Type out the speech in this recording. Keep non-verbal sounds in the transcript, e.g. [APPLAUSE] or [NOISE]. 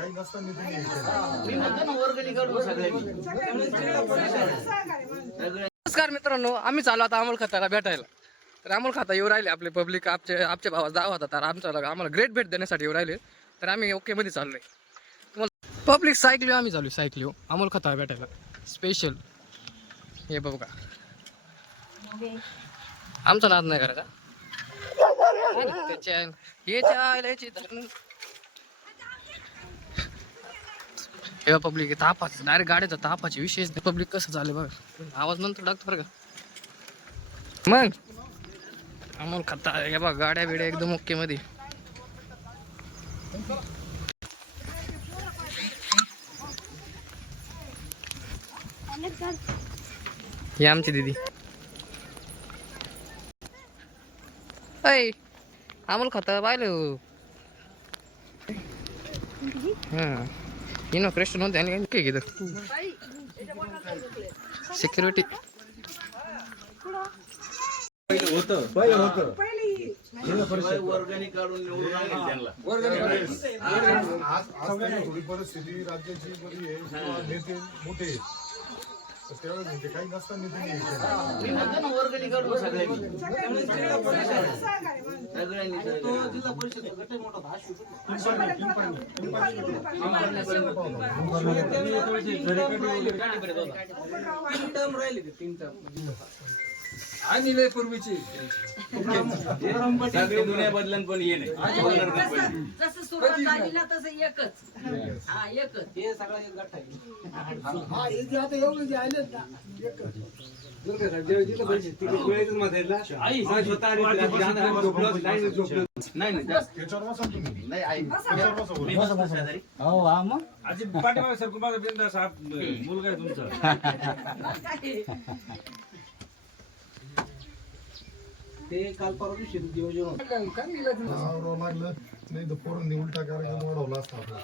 काही नसताना तुम्ही हे केलं. मी म्हणतो ना वर्गणी काढू सगळ्यांनी. नमस्कार मित्रांनो आम्ही चालू आता अमोल खताला भेटायला. तर अमोल खाता येऊ राहिले आपले पब्लिक आमचे आमच्या भावा दावा होता तर आमच्या आम्हाला ग्रेट भेट देण्यासाठी येऊ राहिले. तर आम्ही ओके मध्ये चाललोय. तुम्हाला पब्लिक सायकली आम्ही चालू सायकली अमोल खताला भेटायला. स्पेशल हे बघा. आमचा नाद नाही करा का? धरण. हे पब्लिक तापाच. डायरेक्ट गाड्याचा तापाचे विशेष पब्लिक कसं झालं बघा. आवाज नंतर टाकतो बरं का? मग? अमोल खाता हे बघ गाड्या बिड्या एकदम ओके मध्ये. ही आमची दिदी. ऐ अमोल खाता पाहिलं. हां. इनो क्रिस्टन होते आणि काय घेतं सिक्युरिटी वर्गणी काढून निवडून आणेल त्यांना आज आज त्यांची थोडी परिस्थिती राज्याची बरी आहे किंवा नेते मोठे आहेत. तर त्यावेळेस म्हणजे काही नसताना तुम्ही हे केलं. मी म्हणतो ना वर्गणी काढू सगळ्यांनी सगळ्यांनी आणि लय पूर्वीची. सगळी दुनिया बदलन पण ये नाही. जसं सुरुवात झाली ना तसं एकच. हा एकच. हे सगळं एक गट आहे. ना नाही मी. बसतो शेजारी. आजी पाठीमागे सरकून माझा बिंदास हा मुलगा आहे तुमचा. [LAUGHS] ते काल परवा दिवशी नियोजन होतं. आवरावं लागलं नाही तर पोरांनी उलटा कार्यक्रम वाढवला असता आपला.